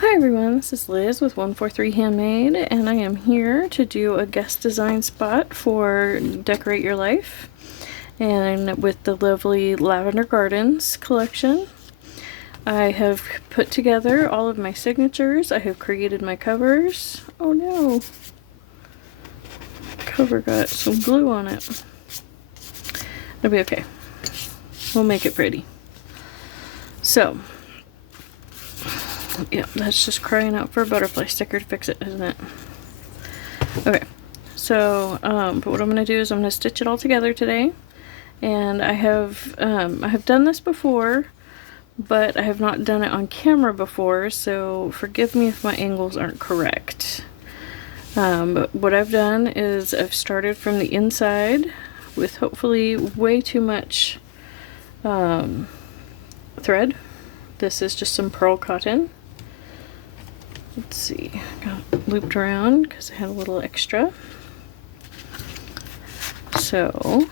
Hi everyone, this is Liz with 143 Handmade, and I am here to do a guest design spot for Decorate Your Life, and with the lovely Lavender Gardens collection. I have put together all of my signatures. I have created my covers. Oh no! Cover got some glue on it. It'll be okay. We'll make it pretty. So, yeah, that's just crying out for a butterfly sticker to fix it, isn't it? Okay, so, but what I'm going to do is I'm going to stitch it all together today. And I have done this before, but I have not done it on camera before, so forgive me if my angles aren't correct. But what I've done is I've started from the inside with hopefully way too much thread. This is just some pearl cotton. Let's see, got looped around because I had a little extra. So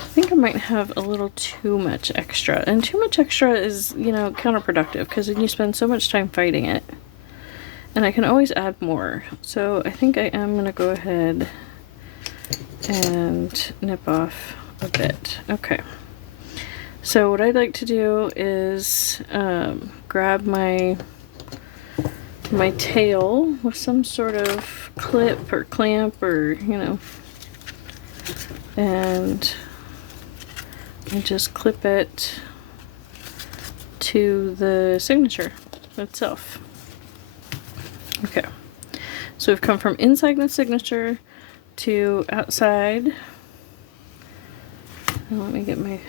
I think I might have a little too much extra, and too much extra is, you know, counterproductive because then you spend so much time fighting it. And I can always add more. So I think I am going to go ahead and nip off a bit. Okay. So what I'd like to do is grab my tail with some sort of clip or clamp, or, you know, and I just clip it to the signature itself. Okay, so we've come from inside the signature to outside. Now let me get my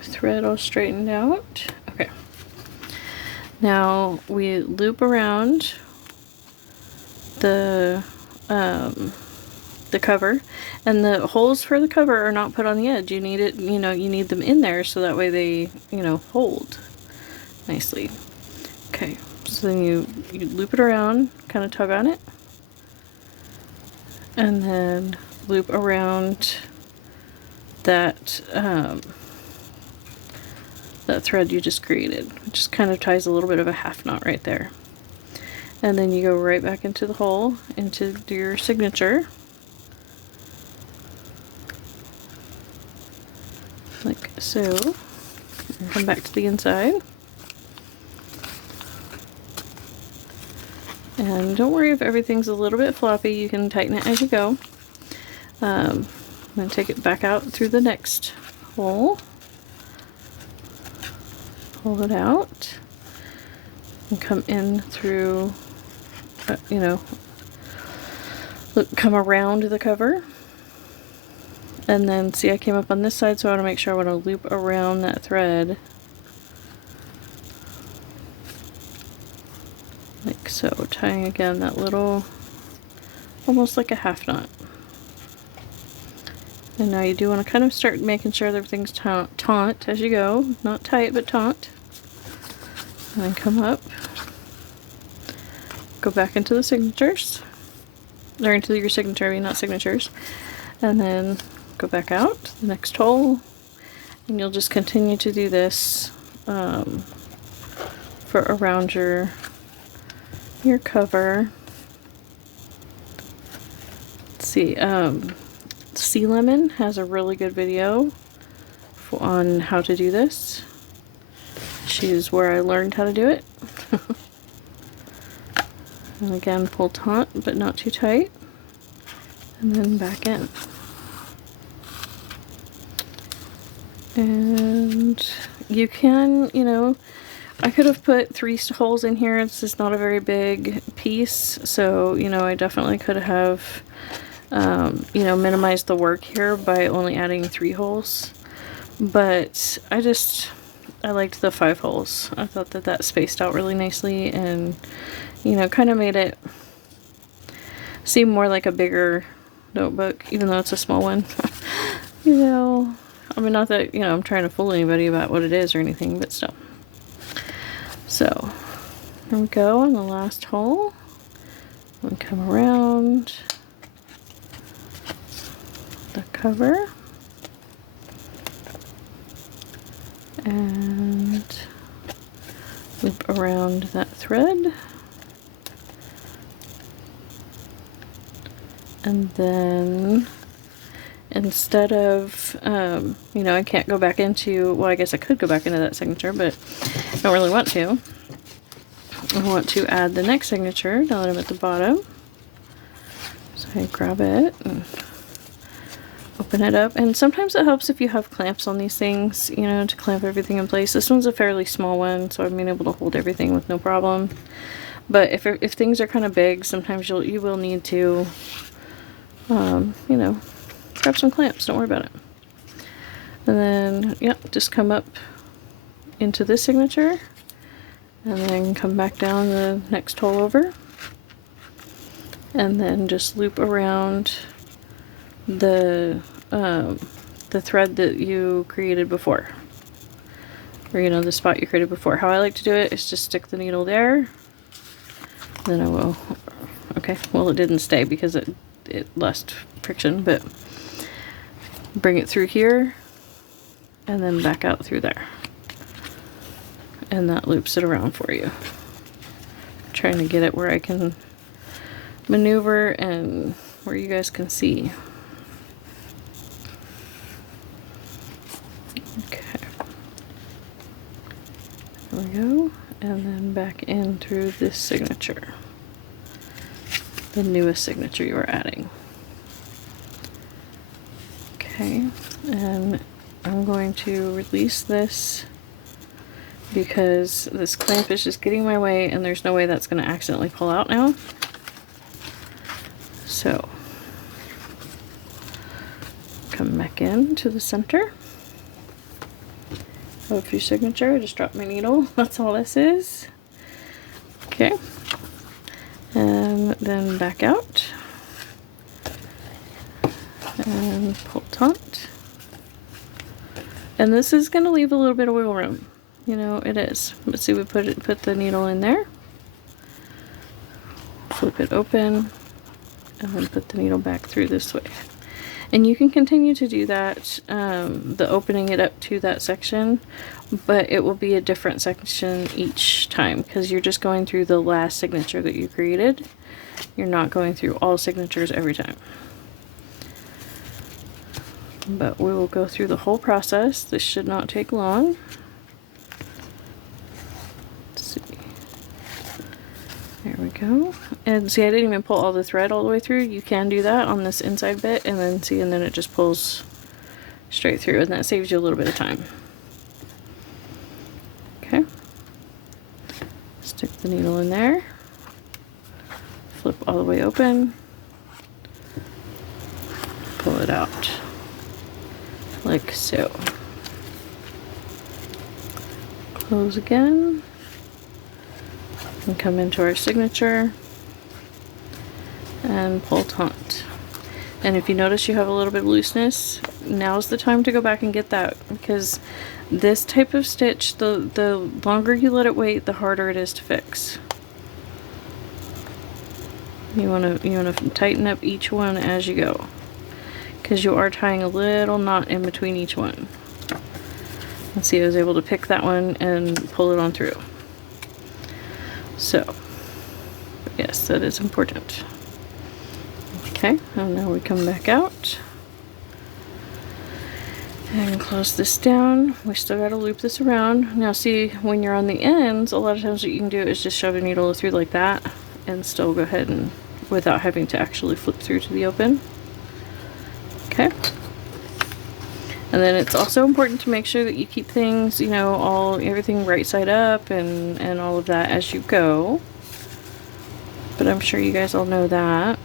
thread all straightened out. Okay, now we loop around the cover, and the holes for the cover are not put on the edge. You need it, you know, you need them in there so that way they, you know, hold nicely. Okay, so then you loop it around, kind of tug on it, and then loop around that that thread you just created, which just kind of ties a little bit of a half knot right there. And then you go right back into the hole, into your signature, like so, and come back to the inside. And don't worry if everything's a little bit floppy, you can tighten it as you go. Then take it back out through the next hole, pull it out, and come in through, you know, look, come around the cover. And then see, I came up on this side, so I want to make sure I want to loop around that thread. Like so, tying again that little, almost like a half knot. And now you do want to kind of start making sure that everything's taut as you go. Not tight, but taut. And then come up, go back into the signatures, or into your signature, I mean, not signatures. And then go back out the next hole, and you'll just continue to do this for around your cover. Let's see, Sea Lemon has a really good video on how to do this. She's where I learned how to do it. And again, pull taut but not too tight, and then back in. And you can, you know, I could have put 3 holes in here. This is not a very big piece, so, you know, I definitely could have, you know, minimized the work here by only adding 3 holes. But I liked the 5 holes. I thought that spaced out really nicely, and, you know, kind of made it seem more like a bigger notebook, even though it's a small one. You know, I mean, not that, you know, I'm trying to fool anybody about what it is or anything, but still. So, here we go on the last hole. We come around the cover, and loop around that thread. And then instead of, you know, I can't go back into, well, I guess I could go back into that signature, but I don't really want to. I want to add the next signature now that I'm at the bottom. So I grab it and open it up. And sometimes it helps if you have clamps on these things, you know, to clamp everything in place. This one's a fairly small one, so I've been able to hold everything with no problem. But if things are kind of big, sometimes you will need to, you know, grab some clamps. Don't worry about it. And then, yep, just come up into this signature and then come back down the next hole over. And then just loop around the thread that you created before. Or, you know, the spot you created before. How I like to do it is just stick the needle there. Then I will, okay, well, it didn't stay because it lost friction, but bring it through here and then back out through there. And that loops it around for you. I'm trying to get it where I can maneuver and where you guys can see. Okay. There we go. And then back in through this signature. The newest signature you are adding. Okay, and I'm going to release this because this clamp is just getting in my way and there's no way that's going to accidentally pull out now. So, come back in to the center of your signature. I just dropped my needle. That's all this is. Okay. And then back out. And pull taut. And this is going to leave a little bit of wiggle room. You know, it is. Let's see, we put the needle in there. Flip it open. And then put the needle back through this way. And you can continue to do that, the opening it up to that section, but it will be a different section each time because you're just going through the last signature that you created. You're not going through all signatures every time. But we will go through the whole process. This should not take long. Let's see. There we go. And see, I didn't even pull all the thread all the way through. You can do that on this inside bit, and then see, and then it just pulls straight through, and that saves you a little bit of time. Okay. Stick the needle in there. Flip all the way open. Pull it out. Like so. Close again. And come into our signature. And pull taut. And if you notice you have a little bit of looseness, now's the time to go back and get that, because this type of stitch, the longer you let it wait, the harder it is to fix. You want to tighten up each one as you go, because you are tying a little knot in between each one. Let's see, I was able to pick that one and pull it on through. So, yes, that is important. Okay, and now we come back out and close this down. We still got to loop this around. Now see, when you're on the ends, a lot of times what you can do is just shove a needle through like that and still go ahead and, without having to actually flip through to the open. Okay. And then it's also important to make sure that you keep things, you know, everything right side up and all of that as you go. But I'm sure you guys all know that.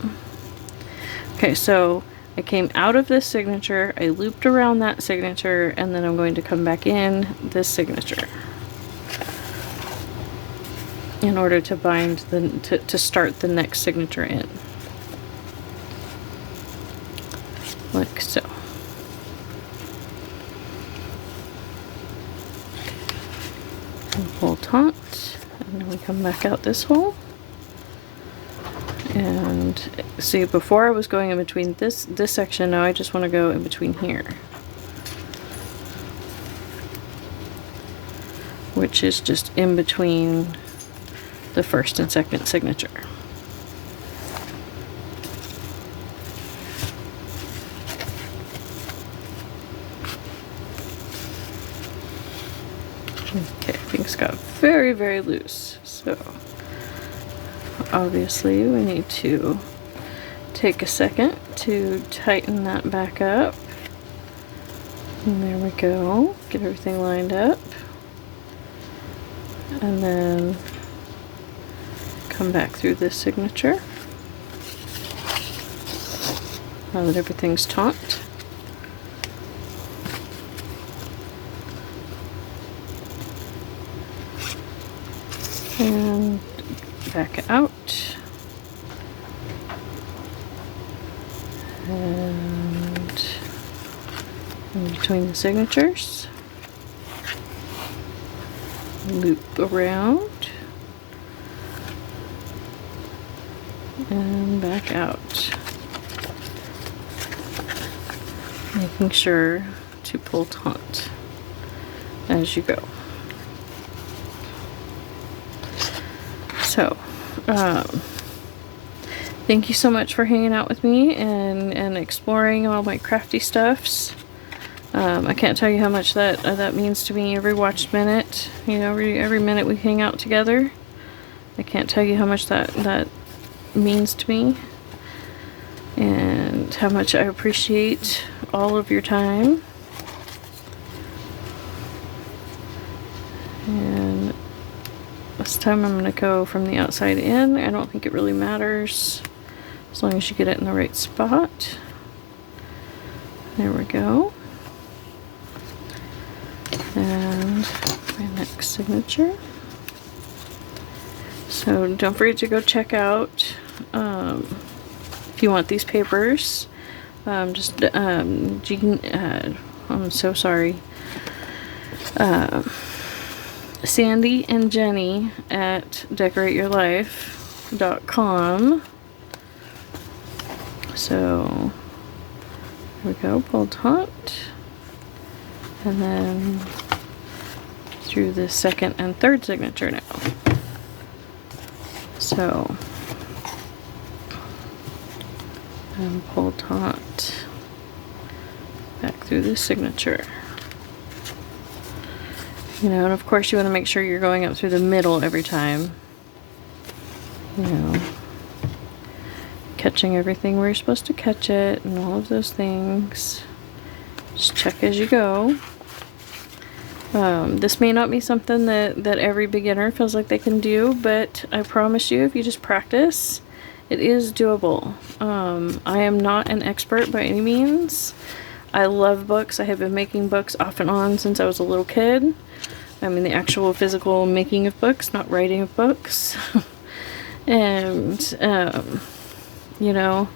Okay, so I came out of this signature, I looped around that signature, and then I'm going to come back in this signature in order to bind to start the next signature in. Like so. And pull taut, and then we come back out this hole. And see, before I was going in between this section, now I just want to go in between here. which is just in between the first and second signature. Okay, things got very, very loose. So obviously we need to take a second to tighten that back up. And there we go. Get everything lined up. And then come back through this signature. Now that everything's taut. And back out. And in between the signatures. Loop around. And back out. Making sure to pull taut as you go. So, thank you so much for hanging out with me and exploring all my crafty stuffs. I can't tell you how much that means to me every watched minute. You know, every minute we hang out together. I can't tell you how much that means to me, and how much I appreciate all of your time. And this time I'm going to go from the outside in. I don't think it really matters as long as you get it in the right spot. There we go. And my next signature. So don't forget to go check out, if you want these papers, I'm so sorry, Sandy and Jenny at Decor8yourlife.com. So there we go, pull taut, and then through the second and third signature now. So, and pull taut back through the signature. You know, and of course you want to make sure you're going up through the middle every time. You know, catching everything where you're supposed to catch it and all of those things. Just check as you go. This may not be something that every beginner feels like they can do, but I promise you, if you just practice, it is doable. I am not an expert by any means. I love books. I have been making books off and on since I was a little kid. I mean, the actual physical making of books, not writing of books. And, you know,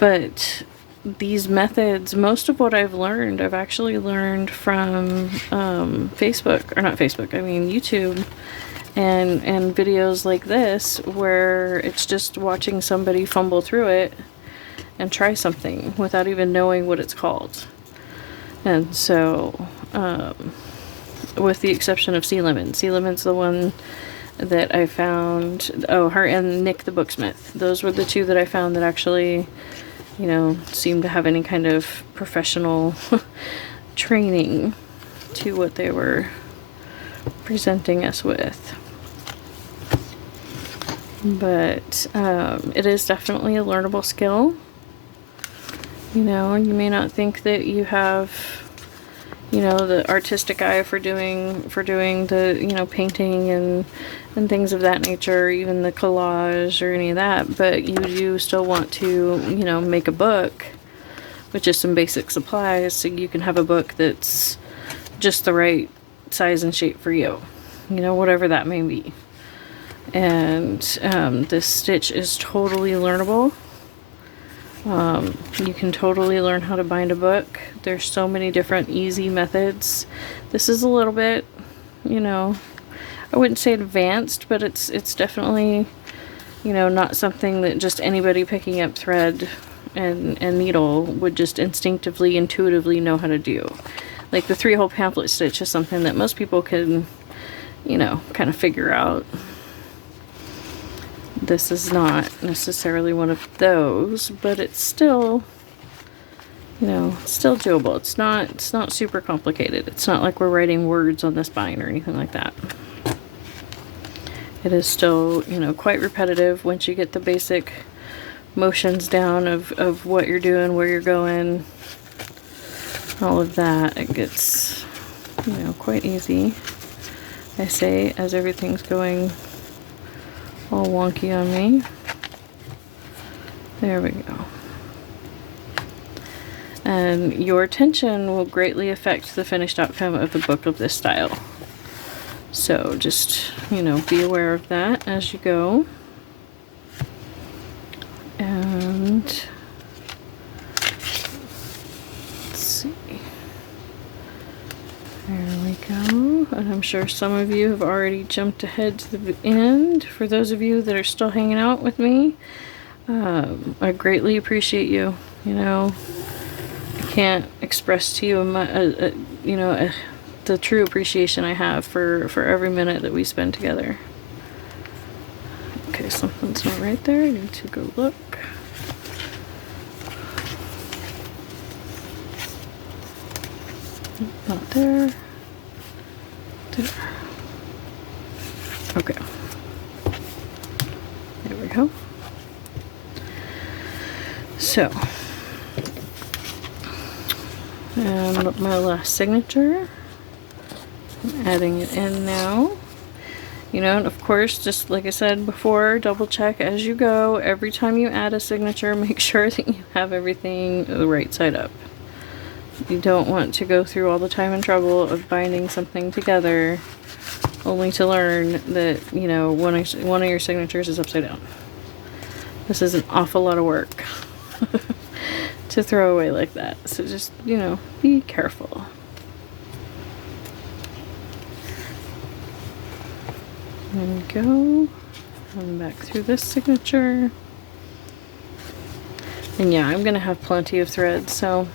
but these methods, most of what I've learned, I've actually learned from Facebook, or not Facebook, I mean YouTube, and videos like this, where it's just watching somebody fumble through it and try something without even knowing what it's called. And so, with the exception of Sea Lemon. Sea Lemon's the one that I found, oh, her and Nick the Booksmith. Those were the two that I found that actually, you know, seemed to have any kind of professional training to what they were presenting us with. But it is definitely a learnable skill. You know, you may not think that you have, you know, the artistic eye for doing the, you know, painting and things of that nature, or even the collage or any of that, but you do still want to, you know, make a book with just some basic supplies so you can have a book that's just the right size and shape for you, you know, whatever that may be. And this stitch is totally learnable. You can totally learn how to bind a book. There's so many different easy methods. This is a little bit, you know, I wouldn't say advanced, but it's definitely, you know, not something that just anybody picking up thread and needle would just instinctively, intuitively know how to do. Like the 3-hole pamphlet stitch is something that most people can you know, kind of figure out. This is not necessarily one of those, but it's still, you know, still doable. It's not super complicated. It's not like we're writing words on the spine or anything like that. It is still, you know, quite repetitive once you get the basic motions down of what you're doing, where you're going, all of that. It gets, you know, quite easy, I say, as everything's going all wonky on me. There we go. And your attention will greatly affect the finished outcome of the book of this style. So just, you know, be aware of that as you go. And let's see. There we go. And I'm sure some of you have already jumped ahead to the end. For those of you that are still hanging out with me, I greatly appreciate you. You know, I can't express to you my, you know, the true appreciation I have for every minute that we spend together. Okay, something's not right there. I need to go look. Not there. There. Okay. There we go. So, and my last signature. I'm adding it in now. You know, and of course, just like I said before, double check as you go. Every time you add a signature, make sure that you have everything the right side up. You don't want to go through all the time and trouble of binding something together only to learn that, you know, one of your signatures is upside down. This is an awful lot of work to throw away like that. So just, you know, be careful. There we go. I'm back through this signature. And yeah, I'm gonna have plenty of threads, so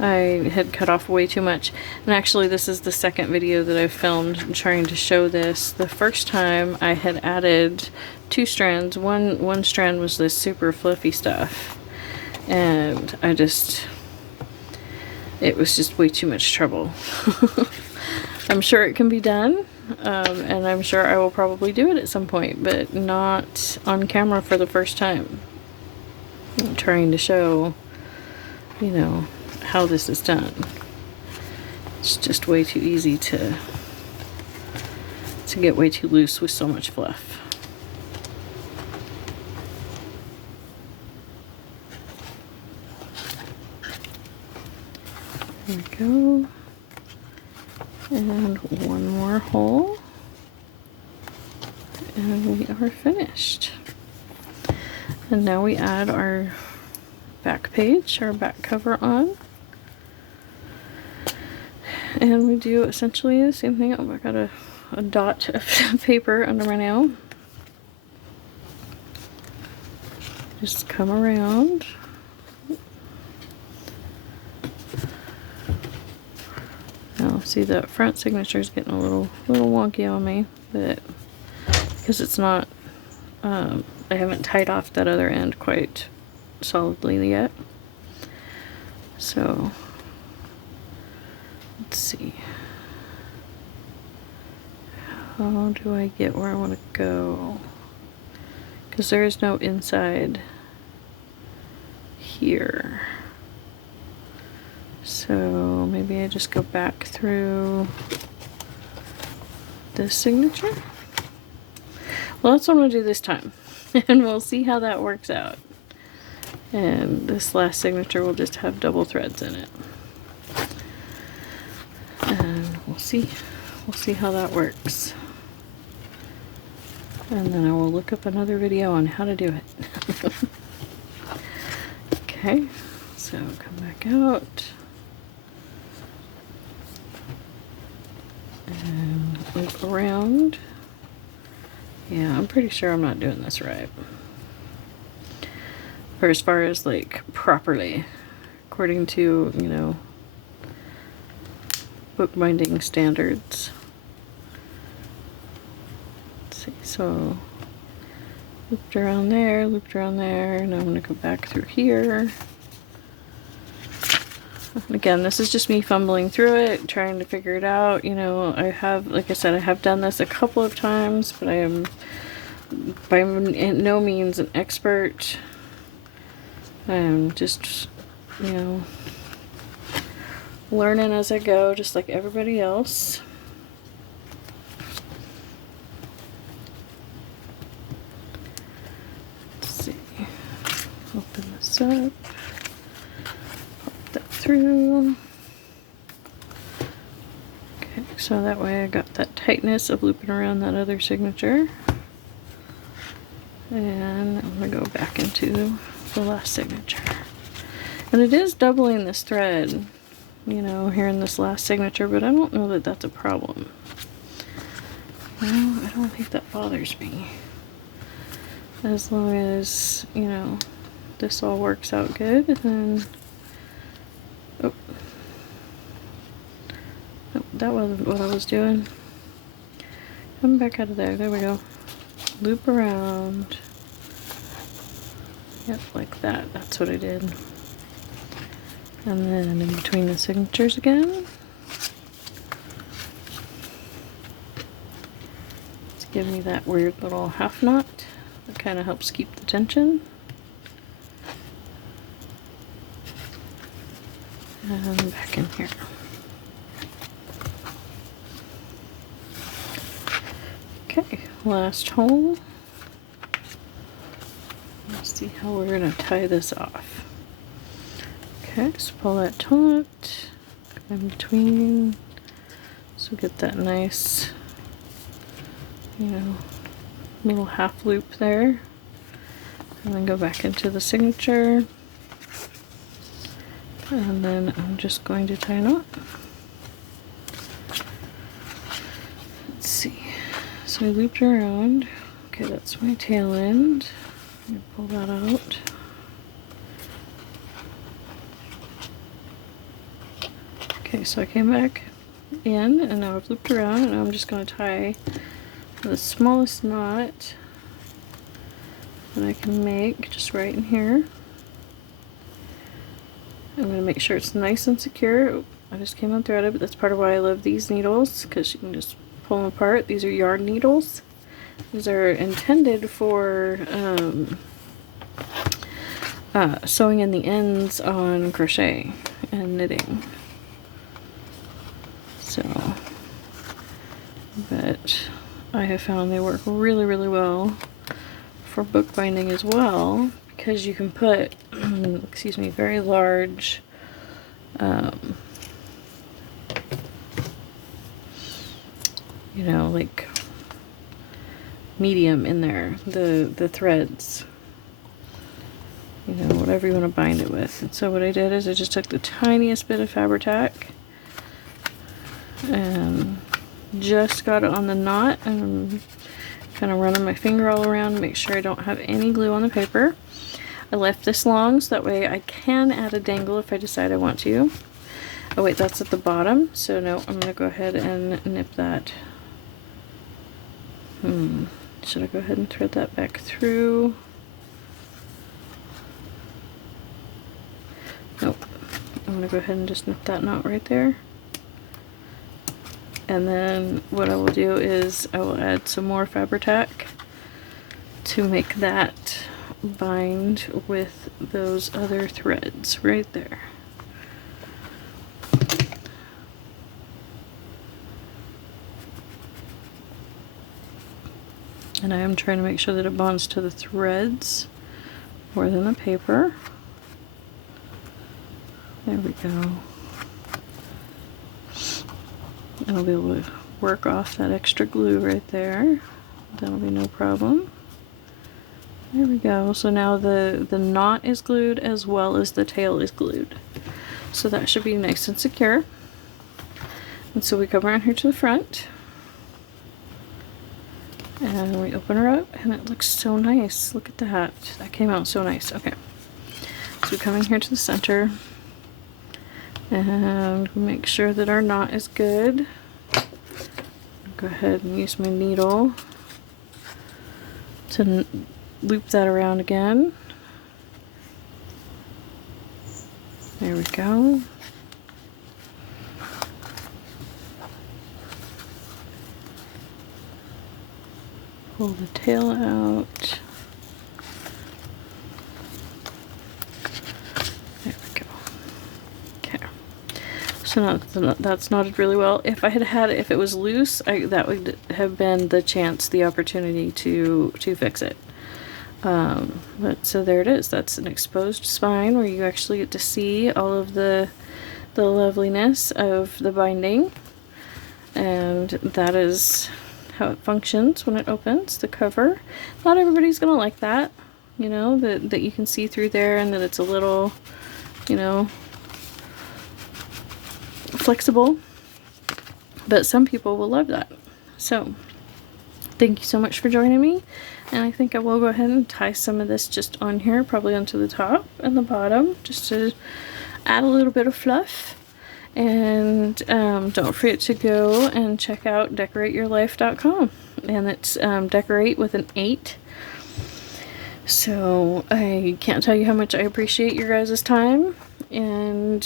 I had cut off way too much. And actually, this is the second video that I've filmed trying to show this. The first time I had added 2 strands. One strand was this super fluffy stuff. And it was just way too much trouble. I'm sure it can be done. And I'm sure I will probably do it at some point, but not on camera for the first time. I'm trying to show, you know, how this is done. It's just way too easy to get way too loose with so much fluff. There we go. And one more hole. And we are finished. And now we add our back page, our back cover on. And we do essentially the same thing. Oh, I got a dot of paper under my nail. Just come around. Now, see, the front signature is getting a little wonky on me, but because it's not, I haven't tied off that other end quite solidly yet. So, let's see. How do I get where I want to go? Because there is no inside here. So maybe I just go back through this signature. Well, that's what I'm going to do this time. And we'll see how that works out. And this last signature will just have double threads in it. And we'll see how that works. And then I will look up another video on how to do it. Okay, so come back out. And loop around. Yeah, I'm pretty sure I'm not doing this right. Or as far as like properly, according to, you know, bookbinding standards. Let's see, so looped around there, and I'm gonna go back through here. Again, this is just me fumbling through it, trying to figure it out. You know, I have, like I said, I have done this a couple of times, but I am by no means an expert. I am just, you know, learning as I go, just like everybody else. Let's see. Open this up. Pop that through. Okay, so that way I got that tightness of looping around that other signature. And I'm going to go back into the last signature. And it is doubling this thread, you know, here in this last signature, but I don't know that that's a problem. No, I don't think that bothers me. As long as, you know, this all works out good, then... Oh. Oh, that wasn't what I was doing. Come back out of there. There we go. Loop around. Yep, like that. That's what I did. And then in between the signatures again. Let's give me that weird little half knot. That kind of helps keep the tension. And back in here. Okay, last hole. Let's see how we're going to tie this off. Okay, so pull that taut, go in between, so get that nice, you know, little half loop there, and then go back into the signature, and then I'm just going to tie a knot. Let's see, so I looped around. Okay, that's my tail end. I'm going to pull that out. Okay, so I came back in, and now I've looped around, and I'm just going to tie the smallest knot that I can make just right in here. I'm going to make sure it's nice and secure. I just came unthreaded, but that's part of why I love these needles, because you can just pull them apart. These are yarn needles. These are intended for sewing in the ends on crochet and knitting. So, but I have found they work really, really well for bookbinding as well, because you can put, excuse me, very large you know, like medium in there, the threads, you know, whatever you want to bind it with. And so what I did is I just took the tiniest bit of Fabri-Tac and just got it on the knot, and I'm kind of running my finger all around to make sure I don't have any glue on the paper. I left this long so that way I can add a dangle if I decide I want to. Oh wait, that's at the bottom, so no, I'm going to go ahead and nip that. Should I go ahead and thread that back through? Nope. I'm going to go ahead and just nip that knot right there. And then what I will do is I will add some more Fabri-Tac to make that bind with those other threads right there. And I am trying to make sure that it bonds to the threads more than the paper. There we go. And I'll be able to work off that extra glue right there. That'll be no problem. There we go. So now the knot is glued as well as the tail is glued. So that should be nice and secure. And so we come around here to the front. And we open her up, and it looks so nice. Look at that. That came out so nice. Okay. So we come in here to the center. And make sure that our knot is good. Go ahead and use my needle to loop that around again. There we go. Pull the tail out. There we go. Okay. So now that's knotted really well. If I had it, if it was loose, that would have been the opportunity to fix it. But so there it is. That's an exposed spine where you actually get to see all of the loveliness of the binding, and that is how it functions when it opens, the cover. Not everybody's gonna like that, you know, that you can see through there and that it's a little, you know, flexible, but some people will love that. So thank you so much for joining me, and I think I will go ahead and tie some of this just on here, probably onto the top and the bottom, just to add a little bit of fluff. And don't forget to go and check out Decor8yourlife.com, and it's decorate with an 8. So I can't tell you how much I appreciate your guys' time, and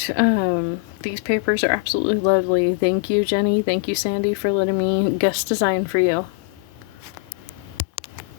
these papers are absolutely lovely. Thank you, Jenny. Thank you, Sandy, for letting me guest design for you.